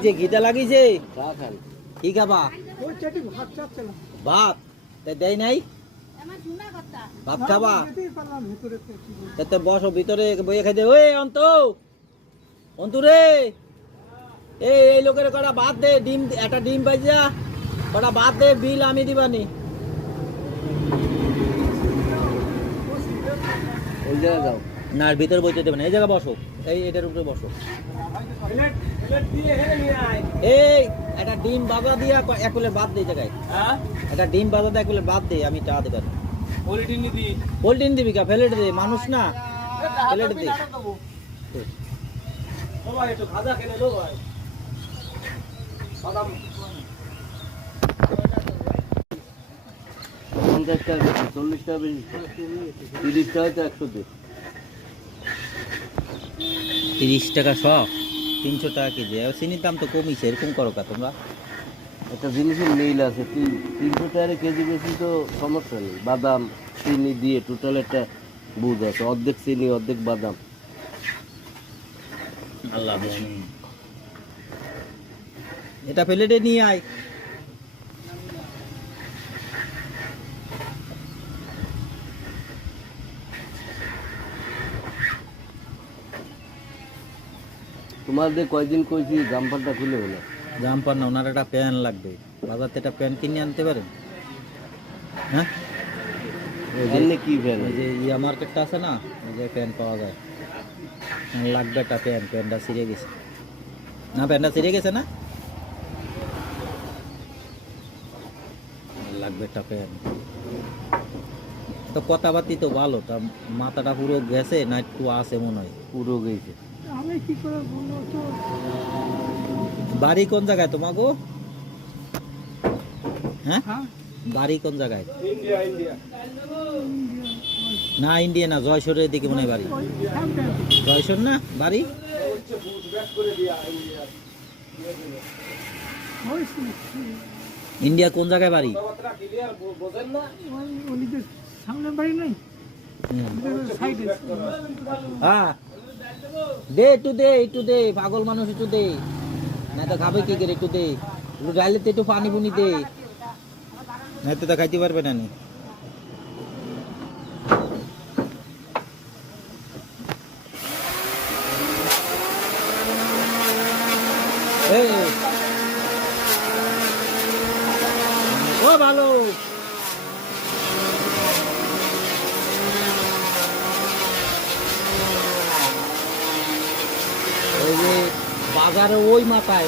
যে ঘিটা লাগিয়েছে কি খাবা ভাত দেয় নাই ভাত খাবা বসো ভিতরে বইয়ে খাইতে ওই অন্তু রে এই লোকের কটা ভাত দে ডিম একটা ডিম পাইছা কটা ভাত দে বিল আমি দিবানি ওই জায়গায় যাও না ভিতরে বইতে দেবে না এই জায়গা বসো এটার উপরে বসো এই একটা ডিম বাজা দিয়া এক প্লেট ভাত দে জায়গায় একটা ডিম বাজা দিয়ে এক প্লেট ভাত দে আমি টাকা দেবেন পোল্টিন দিবি কা ফেলেট দে মানুষ না ফেলেট দে $50 টাকা বেশি 30 টাকা তো 100 দে 30 টাকা সব 300 টাকা কেজি চিনির দাম তো কমিছে এরকম করো কা তোমরা একটা জিনিসের মিল আছে 300 টাকা কেজি বেশি তো সমস্যা নেই বাদাম চিনি দিয়ে টোটাল একটা বুঝ আছে অর্ধেক চিনি অর্ধেক বাদাম আল্লাহ এটা প্লেটে নিয়ে আয় তোমাদের কয়দিন কইছি জাম্পারটা খুলে হলো জাম্পার না ওনার একটা প্যান লাগবে বাজার থেকে একটা প্যান কিনে আনতে পারেন হ্যাঁ ওই কি প্যান ওই যে ইয়া মার্কেটটা আছে না ওই যে প্যান পাওয়া যায় লাগবে একটা প্যানটা ছিঁড়ে গেছে না প্যানটা ছিঁড়ে গেছে না লাগবে একটা প্যান তো কথাবার্তি তো ভালো তা মাথাটা পুরো গেছে না একটু আছে মনে হয় পুরো গেছে বাড়ি কোন জায়গায় তোমাগো হ্যাঁ বাড়ি কোন জায়গায় না ইন্ডিয়া না জয়সরের দিকে মনে হয় বাড়ি জয়সর না বাড়ি ইন্ডিয়া কোন জায়গায় বাড়ি হ্যাঁ দে একটু দে পাগল মানুষ একটু দে না তো খাবে কি করে একটু দে একটু ডাইলে একটু পানি পুনি দে না তো খাইতে পারবে না ও ভালো বাজারে ওই মাথায়